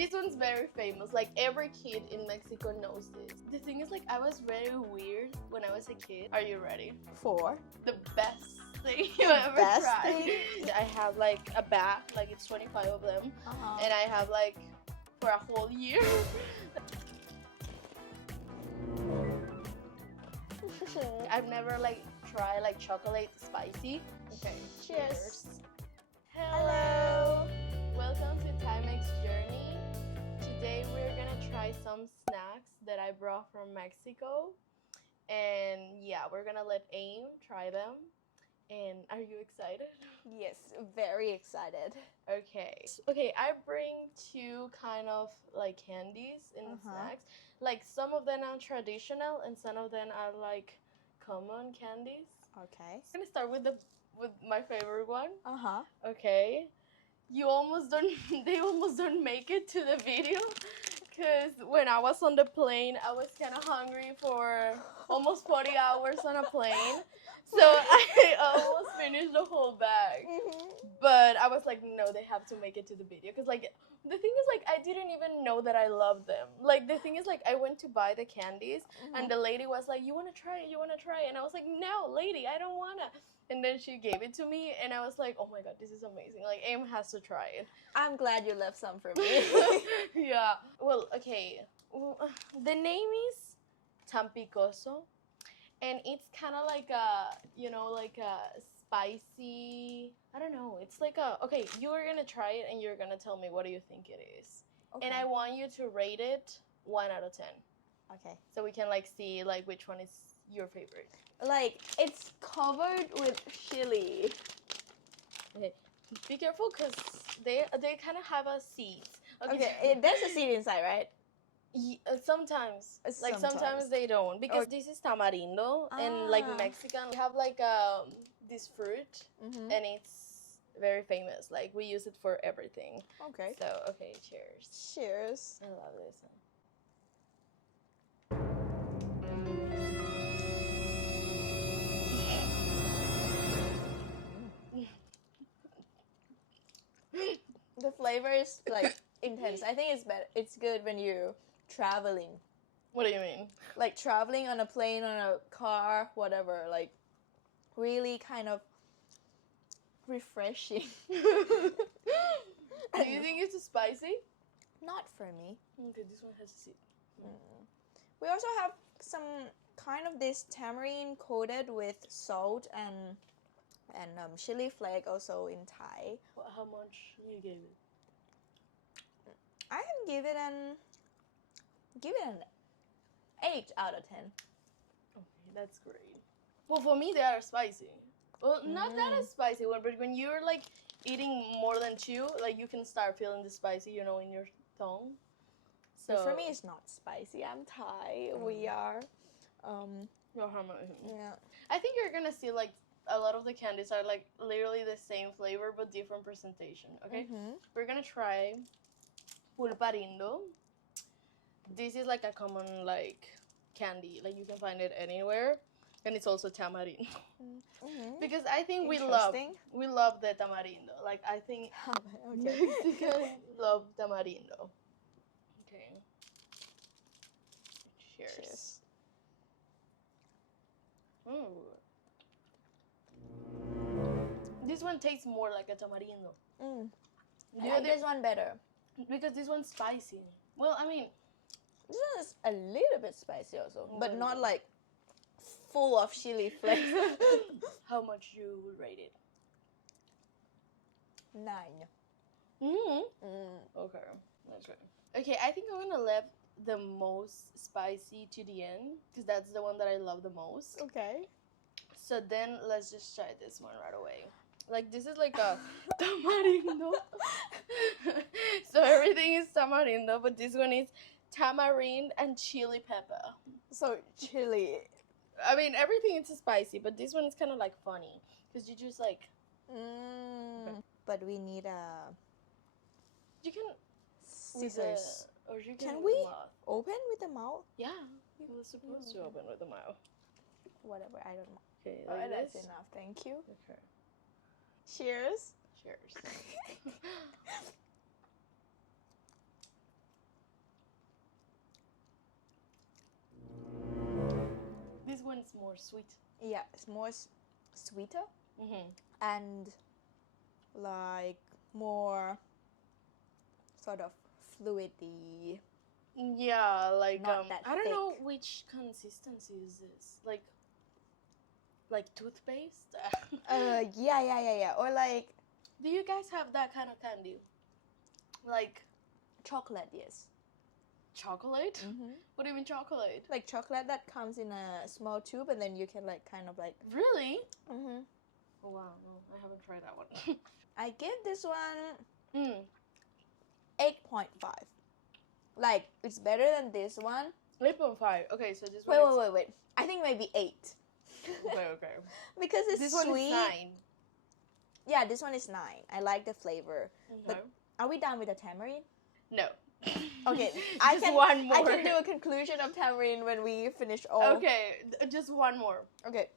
This one's very famous. Like every kid in Mexico knows this. The thing is, like, I was very weird when I was a kid. Are you ready? For The best thing you ever best tried. thing? I have like a bag, like it's 25 of them, and I have like for a whole year. I've never like tried like chocolate spicy. Okay, cheers. Hello. Welcome to Thai-Mex journey. Today we're gonna try some snacks that I brought from Mexico, and yeah, we're gonna let Aim try them. And are you excited? Yes, very excited. Okay, I bring two kind of like candies in snacks. Like some of them are traditional and some of them are like common candies. Okay. I'm gonna start with my favorite one. Okay. They almost don't make it to the video because when I was on the plane, I was kind of hungry for almost 40 hours on a plane. So I almost finished the whole bag. But I was like, no, they have to make it to the video. Because, like, the thing is, like, I didn't even know that I loved them. Like, the thing is, like, I went to buy the candies, and the lady was like, you want to try it? You want to try it? And I was like, no, lady, I don't want to. And then she gave it to me, and I was like, oh, my God, this is amazing. Like, Aim has to try it. I'm glad you left some for me. Yeah. Well, okay. The name is Tampicoso. And it's kind of like a, like a spicy, I don't know. It's like okay, you're going to try it and you're going to tell me what do you think it is. Okay. And I want you to rate it 1 out of 10. Okay. So we can like see like which one is your favorite. Like, it's covered with chili. Okay. Be careful because they kind of have a seed. Okay, there's a seed inside, right? Sometimes they don't, because this is tamarindo and like Mexican we have like this fruit and it's very famous, like we use it for everything. Okay. So okay, cheers. Cheers. I love this one. The flavor is like intense. I think it's good when you're traveling. What do you mean? Like traveling on a plane, on a car, whatever. Like really kind of refreshing. Do you think it's spicy? Not for me. Okay, this one has a seed. We also have some kind of this tamarind coated with salt and chili flake also in Thai. How much you gave it? I can give it an 8 out of 10. Okay, that's great. Well, for me, they are spicy. Well, not that a spicy one, but when you're like eating more than 2, like you can start feeling the spicy, in your tongue. So but for me, it's not spicy. I'm Thai. We are. Yeah. I think you're gonna see like a lot of the candies are like literally the same flavor but different presentation. Okay, we're gonna try Pulparindo. This is like a common like candy, like you can find it anywhere, and it's also tamarindo. Because I think we love the tamarindo. Like I think Mexicans love tamarindo. Okay. Cheers. This one tastes more like a tamarindo. I like this one better. Because this one's spicy. Well, I mean, this one is a little bit spicy also, but not like full of chili flakes. How much you would rate it? 9. Okay, that's good. Okay, I think I'm gonna leave the most spicy to the end because that's the one that I love the most. Okay. So then let's just try this one right away. Like this is like a tamarindo. So everything is tamarindo, but this one is tamarind and chili pepper. So chili. I mean, everything is spicy, but this one is kind of like funny because you just like. But we need a. You can. Scissors. Or you can we open with the mouth? Yeah, you're supposed to open with the mouth. Whatever, I don't know. Okay, like that's this? enough. Thank you. Okay. Cheers. Cheers. more sweet. Yeah, it's more sweeter Mm-hmm. and like more sort of fluidy. Yeah, like Not that I don't know thick. which consistency is this. Like toothpaste. Yeah. Or like Do you guys have that kind of candy? Like chocolate, yes. chocolate? Mm-hmm. What do you mean chocolate? Like chocolate that comes in a small tube and then you can like kind of like. Really? Mm-hmm. Oh, wow, no, I haven't tried that one. I give this one mm. 8.5. Like it's better than this one. 8.5. Okay, so this one. Wait. I think maybe 8. Okay. Because it's This sweet. one is 9. Yeah, this one is 9. I like the flavor. Okay. But are we done with the tamarind? No. Okay, just one more. I can do a conclusion of tamarind when we finish all. Okay, just one more. Okay.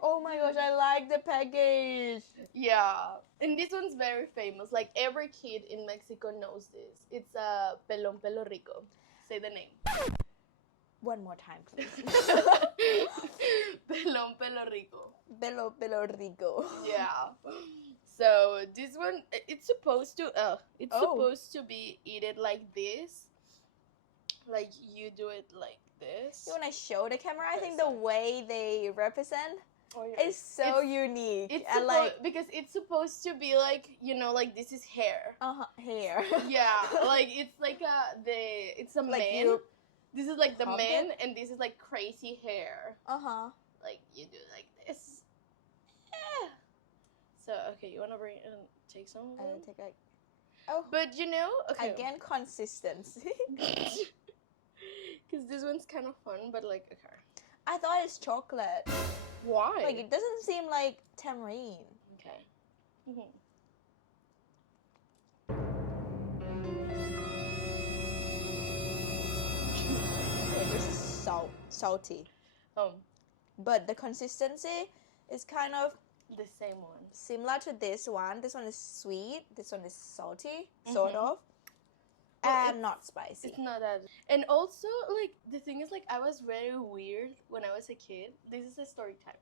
Oh my gosh, I like the package. Yeah, and this one's very famous. Like every kid in Mexico knows this. It's Pelon, Pelo, Rico. Say the name. One more time, please. Pelon, Pelo, Rico. Pelo, Rico. Yeah. So this one, it's supposed to be eaten like this. Like you do it like this. You want to show the camera? I think the way they represent is so unique. It's and like because it's supposed to be like, like this is hair. Hair. Yeah, like it's like it's a like man. This is like the pumped man, it? and this is like crazy hair. Like you do like this. Yeah. So okay, you wanna bring and take some of them? Take like. But okay. Again, consistency. Because this one's kind of fun, but like okay. I thought it's chocolate. Why? Like it doesn't seem like tamarind. Okay. Mm-hmm. This is salty. Oh. But the consistency is kind of The same one. similar to this one. This one is sweet. This one is salty, sort of. Well, And not spicy. It's not that. And also, like, the thing is, like, I was very weird when I was a kid. This is a story time.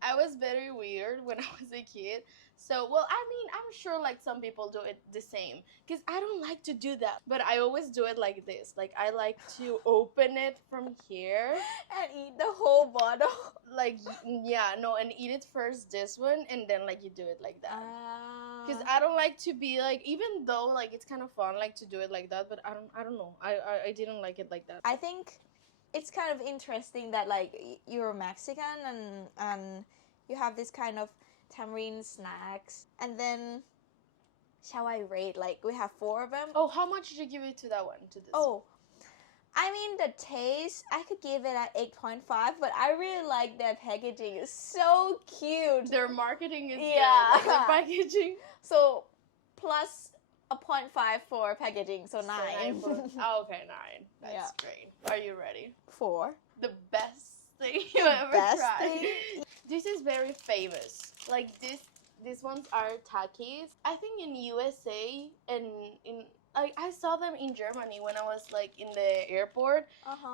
I was very weird when I was a kid. So, well, I mean, I'm sure, like, some people do it the same. Because I don't like to do that. But I always do it like this. Like, I like to open it from here. And eat the whole bottle. Like, yeah, no, and eat it first, this one, and then, like, you do it like that. Because I don't like to be, like, even though, like, it's kind of fun, like, to do it like that, but I don't know. I didn't like it like that. I think it's kind of interesting that, like, you're Mexican and you have this kind of tamarind snacks. And then, shall I rate? Like, we have 4 of them. Oh, how much did you give it to that one, to this? Oh, I mean, the taste, I could give it an 8.5, but I really like their packaging. It's so cute. Their marketing is Yeah. good. Like, the packaging. So, plus a 0.5 for packaging, so 9. Oh, okay, 9. That's Yeah. great. Are you ready? 4. The best thing you ever best tried. thing? This is very famous. Like, these ones are Takis. I think in USA and in... I saw them in Germany when I was, like, in the airport.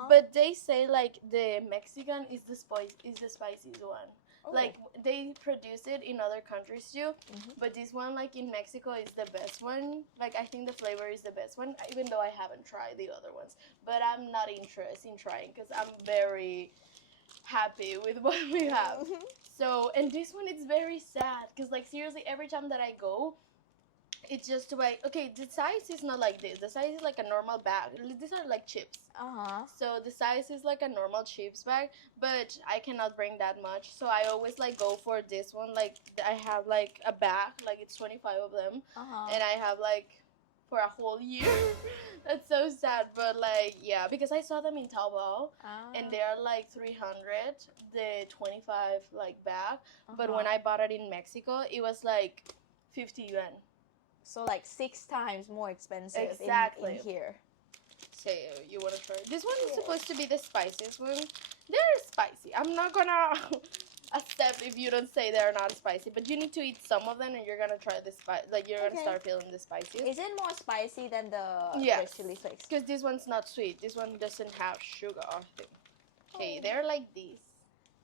But they say, like, the Mexican is the spiciest one. Oh. Like, they produce it in other countries too. But this one, like, in Mexico is the best one. Like, I think the flavor is the best one, even though I haven't tried the other ones. But I'm not interested in trying because I'm very happy with what we have. So, and this one, it's very sad because, like, seriously, every time that I go, it's just like, okay, the size is not like this. The size is like a normal bag. These are like chips. So the size is like a normal chips bag, but I cannot bring that much. So I always like go for this one. Like I have like a bag, like it's 25 of them. And I have like for a whole year. That's so sad, but like, yeah, because I saw them in Taobao and they are like 300, the 25 like bag. But when I bought it in Mexico, it was like 50 yuan. So like 6 times more expensive Exactly. in here. So you want to try? This one is supposed to be the spiciest one. They're spicy. I'm not gonna accept if you don't say they're not spicy, but you need to eat some of them and you're gonna try the spice. Like you're gonna start feeling the spiciest. Is it more spicy than the Yes. chili flakes? Because this one's not sweet. This one doesn't have sugar or thing. Okay, Oh. they're like these.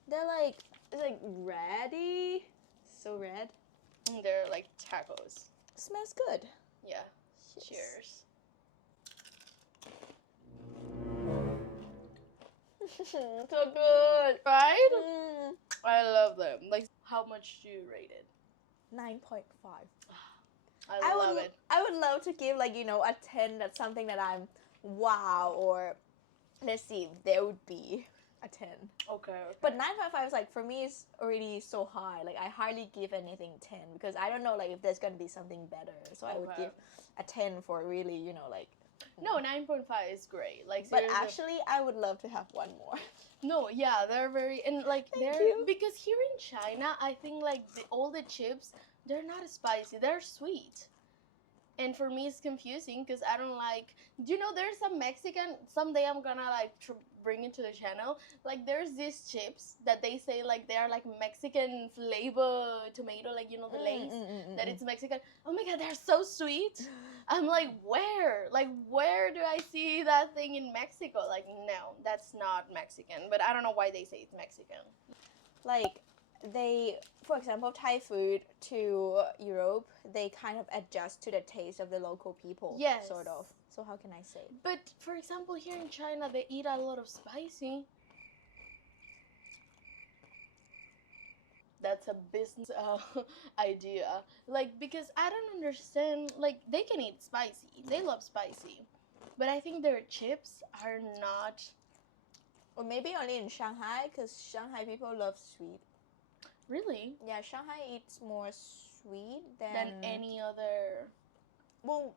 They're like, it's like reddy. So red. And they're like tacos. Smells good. Yeah. Yes. Cheers. So good. Right? Mm. I love them. Like, how much do you rate it? 9.5. I love it. I would love to give like, you know, a 10. That's something that I'm wow, or let's see, there would be a 10. Okay. But 9.5 is like, for me, is already so high. Like, I hardly give anything 10 because I don't know like if there's gonna be something better. So I would give a 10 for really, you know, like. No, 9.5 is great. Like, But seriously. actually, I would love to have one more. No, yeah, they're very, and like Thank you. because here in China, I think like all the chips, they're not spicy, they're sweet. And for me, it's confusing because I don't like. Do you know there's some Mexican? Someday I'm gonna like bring it to the channel. Like there's these chips that they say like they are like Mexican flavor tomato, like you know the Lay's that it's Mexican. Oh my god, they're so sweet. I'm like, where? Like where do I see that thing in Mexico? Like no, that's not Mexican. But I don't know why they say it's Mexican. Like, they, for example, Thai food to Europe, they kind of adjust to the taste of the local people. Yes. Sort of. So how can I say? But for example, here in China, they eat a lot of spicy. That's a business idea. Like, because I don't understand, like, they can eat spicy. They love spicy. But I think their chips are not. Or maybe only in Shanghai, because Shanghai people love sweet. Really? Yeah, Shanghai eats more sweet Than any other. Well,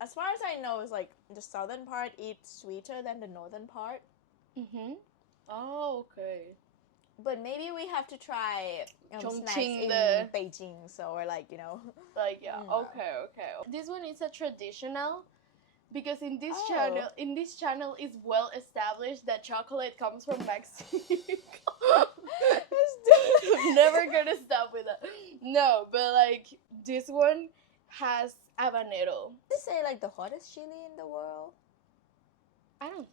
as far as I know, it's like the southern part eats sweeter than the northern part. Mm-hmm. Oh, okay. But maybe we have to try snacks Chongqing in the- Beijing, so we're like, you know. Like, yeah. Mm. Okay. This one is a traditional. Because in this Oh. channel, it's well established that chocolate comes from Mexico. I'm never gonna stop with that. No, but like this one has habanero. They say like the hottest chili in the world. I don't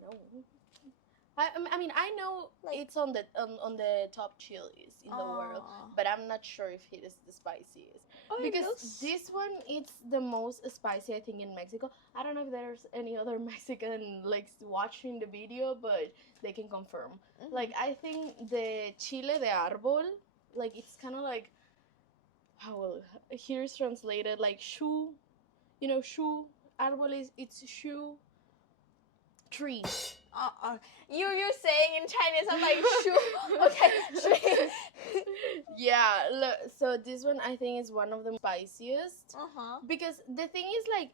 know. I mean I know Like- it's on the top chilies in the world, but I'm not sure if it is the spiciest. Because this one it's the most spicy I think in Mexico. I don't know if there's any other Mexican like watching the video, but they can confirm. Like I think the chile de árbol, like it's kind of like here's translated like shoe, you know shoe. Árbol is it's shoe. Tree. You're saying in Chinese, I'm like, sure. Okay. Yeah, look, so this one I think is one of the spiciest. Because the thing is like,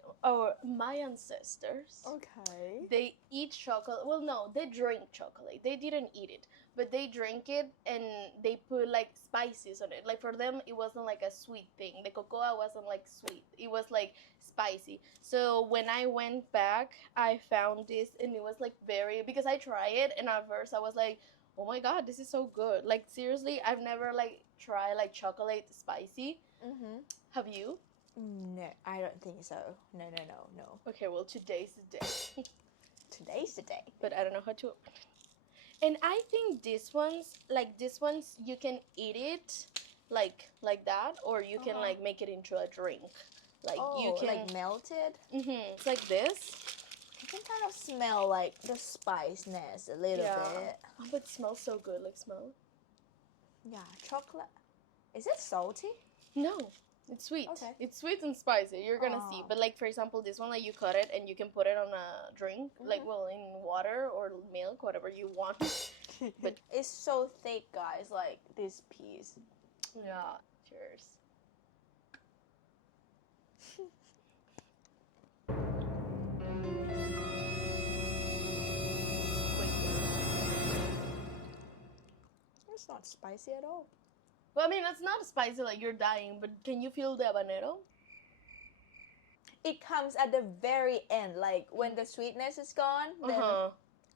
my ancestors, Okay. they eat chocolate. Well, no, they drink chocolate. They didn't eat it, but they drink it and they put like spices on it. Like for them, it wasn't like a sweet thing. The cocoa wasn't like sweet. It was like spicy. So when I went back, I found this and it was like because I tried it and at first I was like, oh my god, this is so good. Like seriously, I've never like tried like chocolate spicy. Have you? No, I don't think so. No. Okay, well today's the day. Today's the day. But I don't know how to open it. And I think these ones you can eat it like that, or you can like make it into a drink. Like you can like melted. It's like this. I can kind of smell like the spiciness a little bit. Oh, but it smells so good. Like smell. Yeah, chocolate. Is it salty? No, it's sweet. Okay. It's sweet and spicy. You're gonna see. But like for example, this one, like you cut it and you can put it on a drink, like in water or milk, whatever you want. But it's so thick, guys. Like this piece. Yeah. Cheers. It's not spicy at all. Well, I mean, it's not spicy like you're dying, but can you feel the habanero? It comes at the very end, like when the sweetness is gone. Then,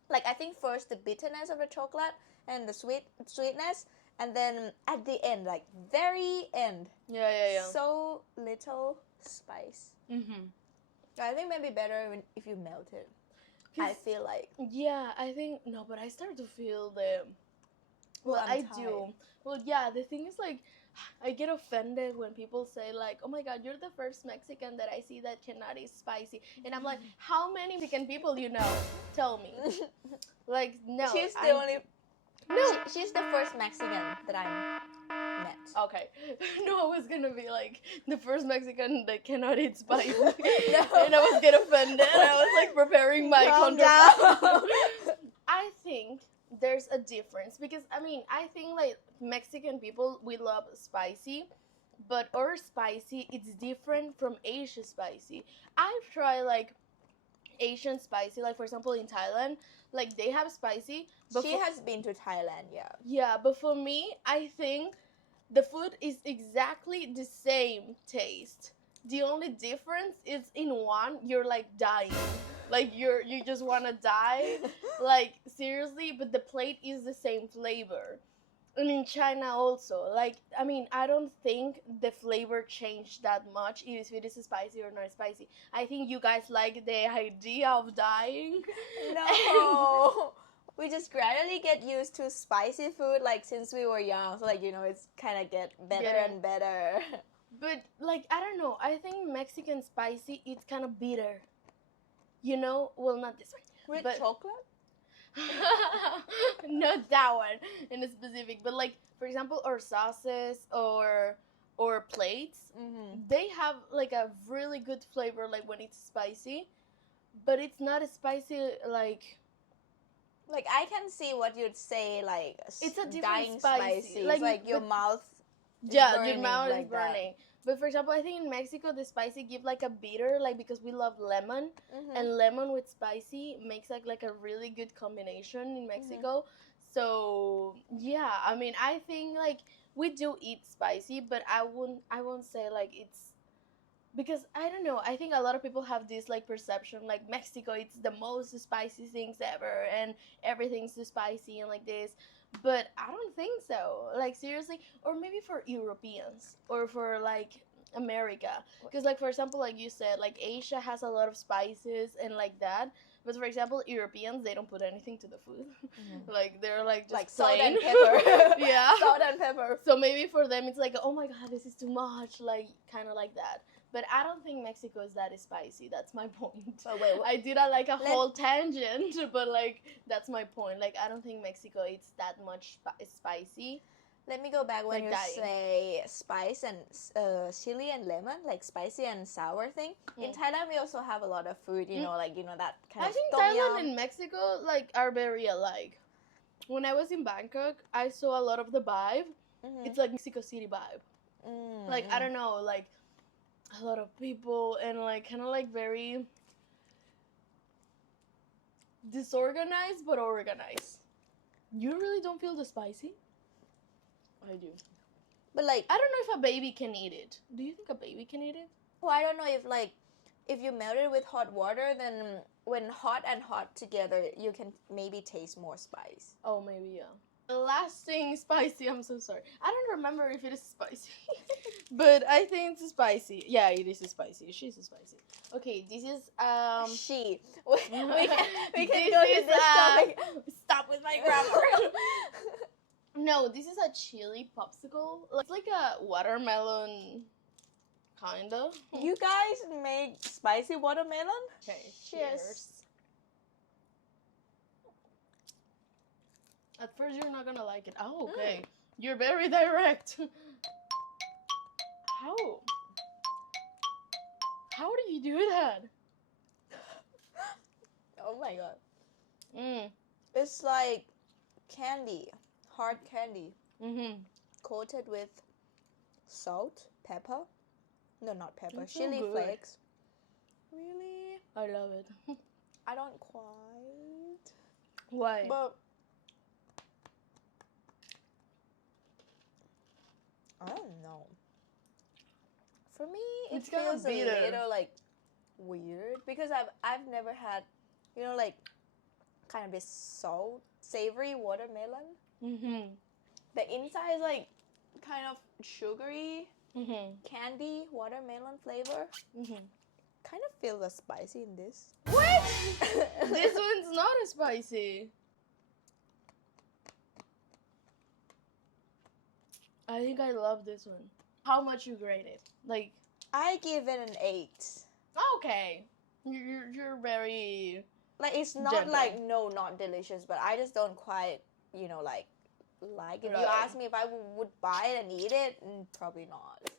like I think first the bitterness of the chocolate and the sweetness, and then at the end, like very end. Yeah. So little spice. I think maybe better if you melt it. I feel like. Yeah, I think no, but I start to feel the. Well, I'm I tired. do. Well, yeah, the thing is like, I get offended when people say like, "Oh my God, you're the first Mexican that I see that cannot eat spicy," and I'm like, "How many Mexican people you know? Tell me." Like, no. She's the only. No. She's the first Mexican that I met. Okay. No, I was gonna be like the first Mexican that cannot eat spicy. No. And I was get offended. I was like preparing my Calm counterpart. I think there's a difference because I mean I think like Mexican people we love spicy, but our spicy it's different from Asian spicy. I've tried like Asian spicy, like for example in Thailand, like they have spicy. But She has been to Thailand, yeah. yeah, but for me, I think the food is exactly the same taste. The only difference is in one, you're like dying. Like you just wanna die. Like seriously, but the plate is the same flavor. And in China also, like I mean, I don't think the flavor changed that much if it is spicy or not spicy. I think you guys like the idea of dying. No. We just gradually get used to spicy food like since we were young. So like, you know, it's kind of get better and better. But like I don't know, I think Mexican spicy it's kind of bitter. You know, well not this one. With but chocolate? not that one in a specific, but like for example, our sauces or plates, they have like a really good flavor like when it's spicy, but it's not as spicy like. Like I can see what you'd say like It's a different dying spicy. spicy. Like, it's like your mouth. Yeah, burning your mouth like is burning. But for example, I think in Mexico the spicy give like a bitter, like because we love lemon, and lemon with spicy makes like a really good combination in Mexico. So yeah, I mean I think like we do eat spicy, but I won't say like it's because I don't know. I think a lot of people have this like perception like Mexico it's the most spicy things ever and everything's too spicy and like this. But I don't think so. Like seriously, or maybe for Europeans or for like America, because like for example, like you said, like Asia has a lot of spices and like that. But for example, Europeans they don't put anything to the food. Like they're like just like plain. salt and pepper. Yeah, salt and pepper. So maybe for them it's like, oh my God, this is too much. Like kind of like that. But I don't think Mexico is that spicy. That's my point. Oh, wait, I did a whole tangent, but like that's my point. Like I don't think Mexico it's that much spicy. Let me go back when Like you dying. say spice and chili and lemon, like spicy and sour thing. In Thailand, we also have a lot of food, you know, like, you know, that kind I of think tom Thailand yum. and Mexico like are very alike. When I was in Bangkok, I saw a lot of the vibe. It's like Mexico City vibe. Like I don't know, like a lot of people and like kind of like very disorganized but organized. You really don't feel the spicy? I do. But like, I don't know if a baby can eat it. Do you think a baby can eat it? well, I don't know if you melt it with hot water, then when hot and hot together, you can maybe taste more spice. Oh, maybe, yeah. The last thing spicy, I'm so sorry. I don't remember if it is spicy. But I think it's spicy. Yeah, it is spicy. She's spicy. Okay, this is She. We can This go to is, this topic. Stop with my grammar. No, this is a chili popsicle. It's like a watermelon, kinda. You guys make spicy watermelon? Okay, Cheers. cheers. At first you're not gonna like it. Oh, okay. You're very direct. How? How do you do that? Oh my god. Mm. It's like candy, hard candy, Mhm. coated with salt, pepper. No, not pepper. It's so Chili good. flakes. Really? I love it. I don't quite. Why? But I don't know. For me, It's it kinda feels a bitter. little like weird because I've never had, you know, like kind of this savory watermelon. Mhm. The inside is like kind of sugary Mhm. candy watermelon flavor. Mhm. kind of feel the spicy in this. What? This one's not spicy. I think I love this one. How much you grade it? Like, I give it an 8. okay. You're very... Like, it's not gentle. like, no, not delicious, but I just don't quite, like it. If you Right. ask me if I would buy it and eat it, probably not.